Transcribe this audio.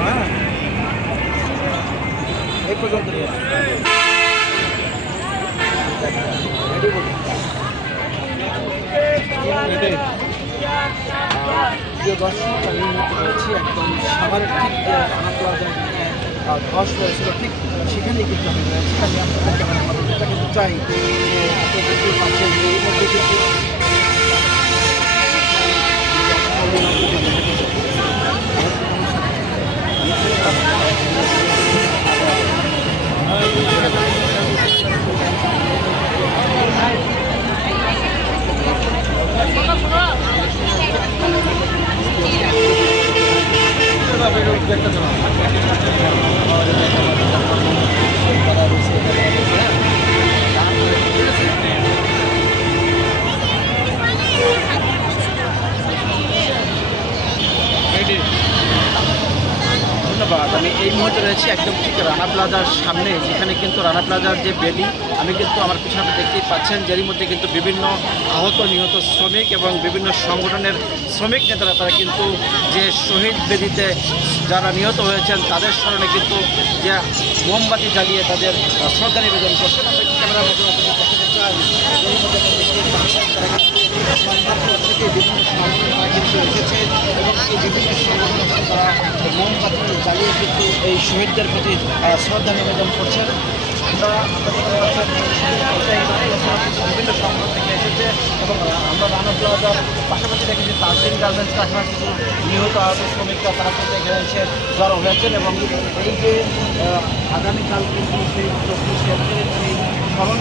হ্যাঁ এই পর্যন্ত প্রিয় দর্শক, আমি রয়েছি একদম সাভারের ঠিক যে রানা প্লাজায় ধস হয়েছিল ঠিক সেখানে কিন্তু আমি রয়েছি। আমি আপনাদের ক্যামেরার মাধ্যমে কিন্তু চাই যে আপনি দেখতেই পাচ্ছেন যে এই মধ্যে কিন্তু ধন্যবাদ। আমি এই মুহূর্তে রয়েছি একদম ঠিক রানা প্লাজার সামনে, যেখানে কিন্তু রানা প্লাজার যে বেদি আমি কিন্তু আমার পিছনে দেখতেই পাচ্ছেন, যের মধ্যে কিন্তু বিভিন্ন আহত নিহত শ্রমিক এবং বিভিন্ন সংগঠনের শ্রমিক নেতারা তারা কিন্তু যে শহীদ বেদিতে যারা নিহত হয়েছেন তাদের স্মরণে কিন্তু যে মোমবাতি জ্বালিয়ে তাদের শ্রদ্ধা নিবেদন করছেন। আমরা ক্যামেরার মধ্যে দেখাতে চাই, এর মধ্যে দেখতেই পাচ্ছেন তারা কিন্তু থেকে বিভিন্ন সংগঠন তারা কিন্তু এসেছে এবং এই বিভিন্ন সংগঠন তারা মোমবাতি জ্বালিয়ে কিন্তু এই শহীদদের প্রতি শ্রদ্ধা নিবেদন করছেন। বিভিন্ন সংগঠন থেকে এসেছে এবং আমরা রানা প্লাজার পাশাপাশি দেখেছি তাজদিন গার্মেন্টস কারখানার কিছু নিহত আহত শ্রমিকরা তারা কিন্তু এখানে এসে জড়ো হয়েছেন এবং এই যে আগামীকাল কিন্তু সেই 24 এপ্রিল সেই স্মরণ